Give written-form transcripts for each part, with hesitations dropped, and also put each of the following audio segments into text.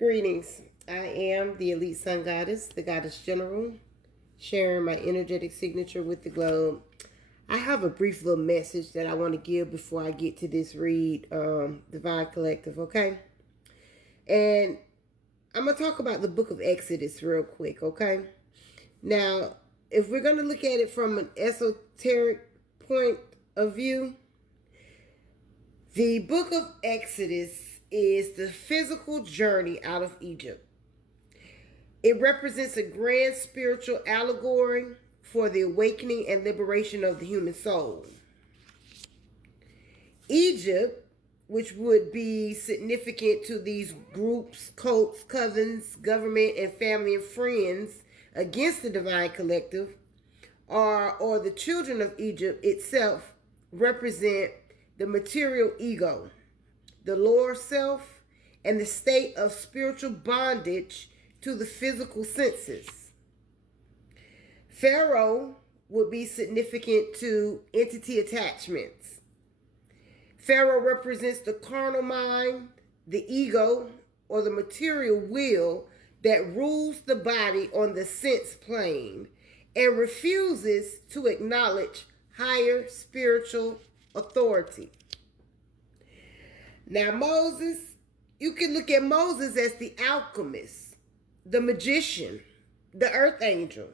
Greetings. I am the Elite Sun Goddess, the Goddess General, sharing my energetic signature with the globe. I have a brief little message that I want to give before I get to this read, Divine Collective, okay? And I'm going to talk about the book of Exodus real quick, okay? Now, if we're going to look at it from an esoteric point of view, the book of Exodus is the physical journey out of Egypt. It represents a grand spiritual allegory for the awakening and liberation of the human soul. Egypt, which would be significant to these groups, cults, covens, government, and family and friends against the divine collective, or the children of Egypt itself, represent the material ego, the lower self, and the state of spiritual bondage to the physical senses. Pharaoh would be significant to entity attachments. Pharaoh represents the carnal mind, the ego, or the material will that rules the body on the sense plane and refuses to acknowledge higher spiritual authority. Now, Moses, you can look at Moses as the alchemist, the magician, the earth angel,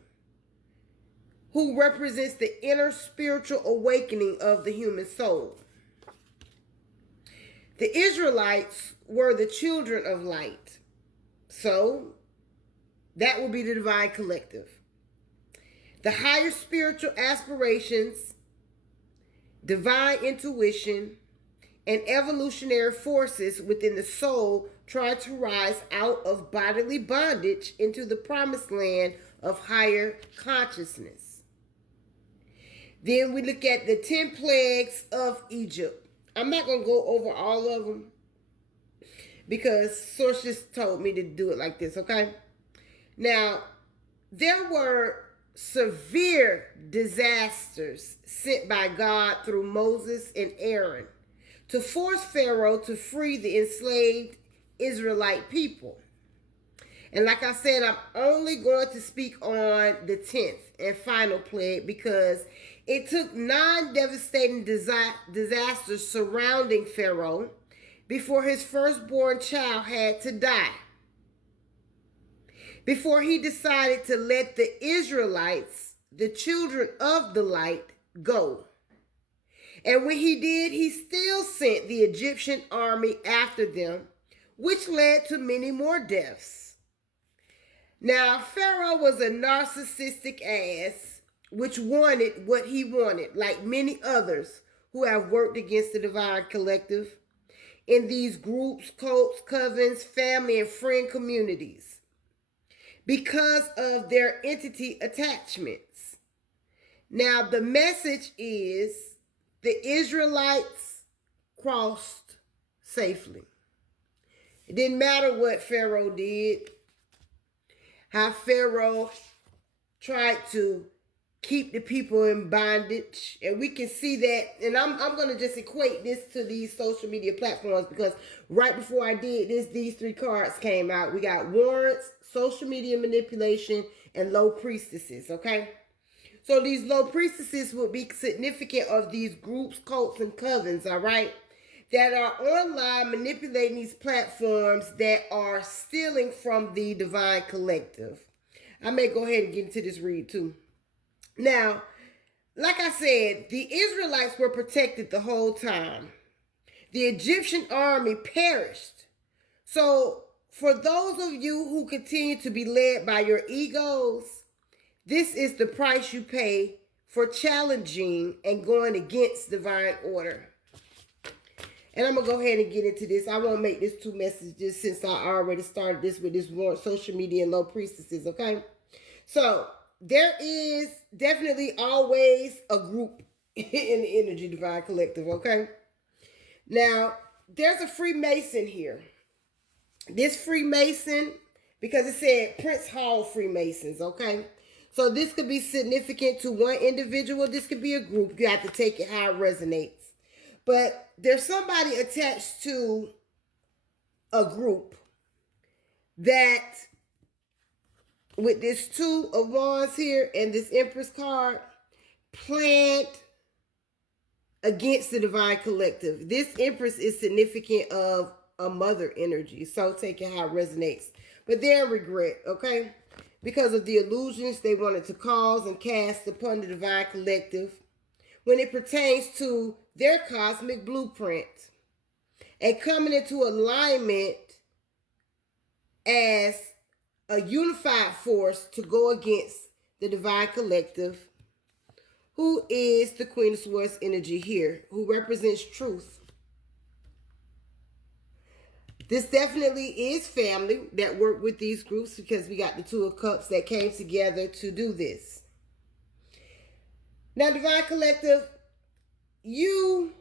who represents the inner spiritual awakening of the human soul. The Israelites were the children of light. So, that will be the divine collective. The higher spiritual aspirations, divine intuition, and evolutionary forces within the soul try to rise out of bodily bondage into the promised land of higher consciousness. Then we look at the 10 plagues of Egypt. I'm not going to go over all of them because sources told me to do it like this, okay? Now, there were severe disasters sent by God through Moses and Aaron to force Pharaoh to free the enslaved Israelite people. And like I said, I'm only going to speak on the 10th and final plague because it took 9 devastating disasters surrounding Pharaoh before his firstborn child had to die. Before he decided to let the Israelites, the children of the light, go. And when he did, he still sent the Egyptian army after them, which led to many more deaths. Now, Pharaoh was a narcissistic ass, which wanted what he wanted, like many others who have worked against the divine collective in these groups, cults, covens, family, and friend communities because of their entity attachments. Now, the message is the Israelites crossed safely. It didn't matter what Pharaoh did, how Pharaoh tried to keep the people in bondage. And we can see that. And I'm going to just equate this to these social media platforms because right before I did this, these 3 cards came out. We got warrants, social media manipulation, and low priestesses, okay? So these low priestesses would be significant of these groups, cults, and covens, all right, that are online manipulating these platforms that are stealing from the divine collective. I may go ahead and get into this read too. Now, like I said, the Israelites were protected the whole time. The Egyptian army perished. So for those of you who continue to be led by your egos, this is the price you pay for challenging and going against divine order. And I'm going to go ahead and get into this. I won't make this 2 messages since I already started this with this warrant, social media, and low priestesses, okay? So, there is definitely always a group in the energy divine collective, okay? Now, there's a Freemason here. This Freemason, because it said Prince Hall Freemasons, okay? So this could be significant to one individual. This could be a group. You have to take it how it resonates. But there's somebody attached to a group that with this Two of Wands here and this Empress card, planned against the divine collective. This Empress is significant of a mother energy. So take it how it resonates. But they're in regret, okay? Because of the illusions they wanted to cause and cast upon the divine collective when it pertains to their cosmic blueprint. And coming into alignment as a unified force to go against the divine collective, who is the Queen of Swords energy here, who represents truth. This definitely is family that work with these groups, because we got the Two of Cups that came together to do this. Now, divine collective, you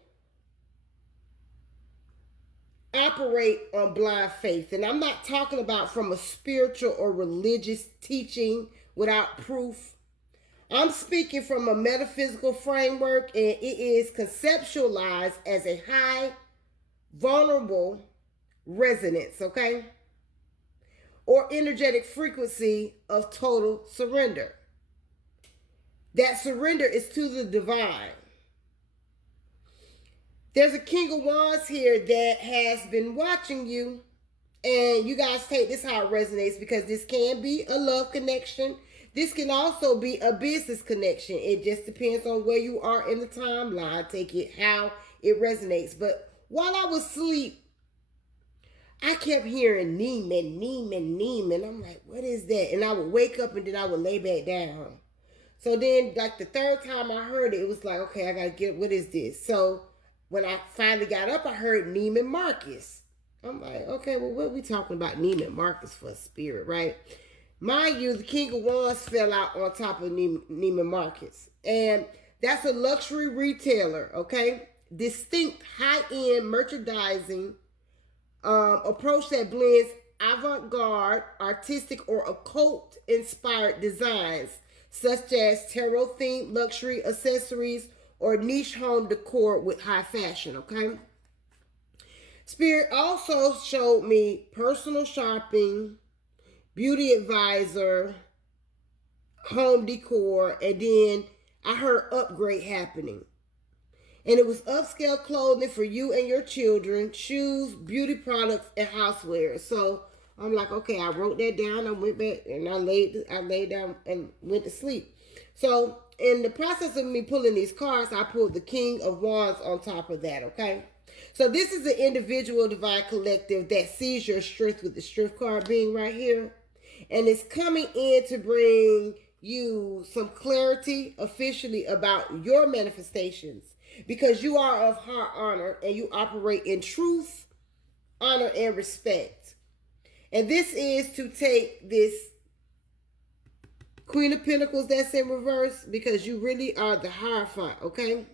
operate on blind faith. And I'm not talking about from a spiritual or religious teaching without proof. I'm speaking from a metaphysical framework, and it is conceptualized as a high, vulnerable resonance, okay? Or energetic frequency of total surrender. That surrender is to the divine. There's a King of Wands here that has been watching you, and you guys take this how it resonates, because this can be a love connection. This can also be a business connection. It just depends on where you are in the timeline. Take it how it resonates. But while I was asleep, I kept hearing Neiman, Neiman, Neiman. I'm like, what is that? And I would wake up and then I would lay back down. So then, like the third time I heard it, it was like, okay, I got to get, what is this? So when I finally got up, I heard Neiman Marcus. I'm like, okay, well, what are we talking about Neiman Marcus for a spirit, right? Mind you, the King of Wands fell out on top of Neiman Marcus. And that's a luxury retailer, okay? Distinct high-end merchandising approach that blends avant-garde, artistic, or occult-inspired designs, such as tarot-themed luxury accessories or niche home decor with high fashion, okay? Spirit also showed me personal shopping, beauty advisor, home decor, and then I heard upgrade happening. And it was upscale clothing for you and your children, shoes, beauty products, and housewares. So I'm like, okay, I wrote that down. I went back and I laid down and went to sleep. So in the process of me pulling these cards, I pulled the King of Wands on top of that, okay? So this is an individual divine collective that sees your strength, with the strength card being right here. And it's coming in to bring you some clarity officially about your manifestations, because you are of high honor and you operate in truth, honor, and respect. And this is to take this Queen of Pentacles that's in reverse, because you really are the Hierophant, okay?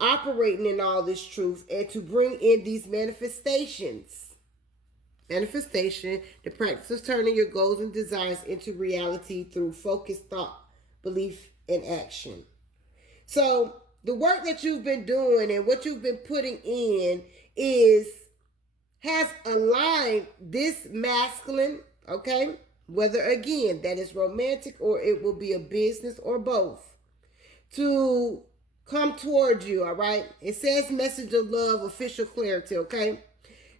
Operating in all this truth, and to bring in these manifestations. Manifestation, the practice of turning your goals and desires into reality through focused thought, belief, and action. So the work that you've been doing and what you've been putting in has aligned this masculine, okay? Whether, again, that is romantic or it will be a business or both, to come towards you, all right? It says message of love, official clarity, okay?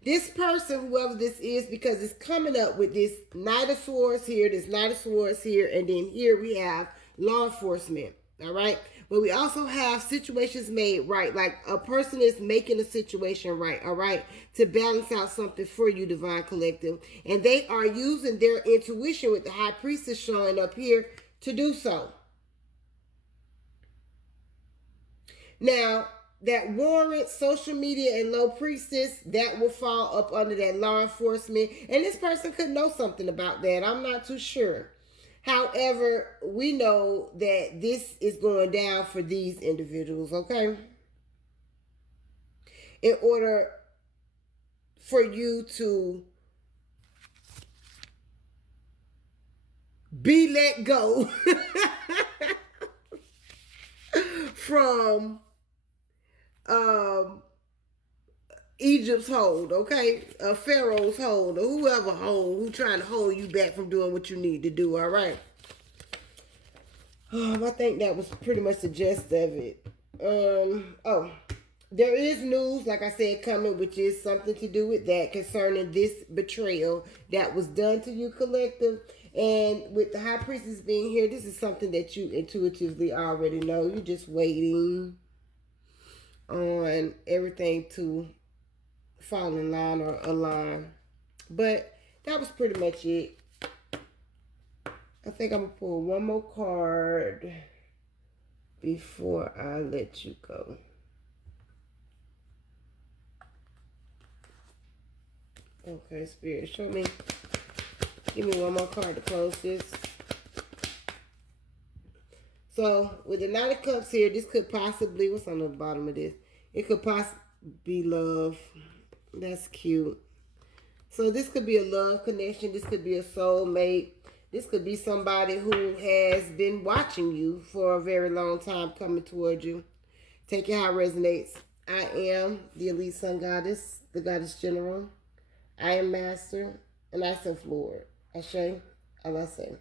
This person, whoever this is, because it's coming up with this Knight of Swords here, this Knight of Swords here, and then here we have law enforcement, all right? But we also have situations made right, like a person is making a situation right, all right, to balance out something for you, divine collective. And they are using their intuition with the High Priestess showing up here to do so. Now, that warrant, social media, and low priestess, that will fall up under that law enforcement. And this person could know something about that. I'm not too sure. However, we know that this is going down for these individuals, okay? In order for you to be let go from Egypt's hold, okay? Pharaoh's hold, or whoever hold, who trying to hold you back from doing what you need to do, all right? I think that was pretty much the gist of it. Oh, there is news, like I said, coming, which is something to do with that concerning this betrayal that was done to you, collective. And with the high priestess being here, this is something that you intuitively already know. You're just waiting on everything to fall in line or align. But that was pretty much it. I think I'm going to pull one more card before I let you go. Okay, Spirit, show me. Give me one more card to close this. So, with the Knight of Cups here, this could possibly, what's on the bottom of this? It could possibly be love. That's cute. So, this could be a love connection. This could be a soulmate. This could be somebody who has been watching you for a very long time coming towards you. Take it how it resonates. I am the Elite Sun Goddess, the Goddess General. I am Master, and I self Lord. Ashe, Alaseh.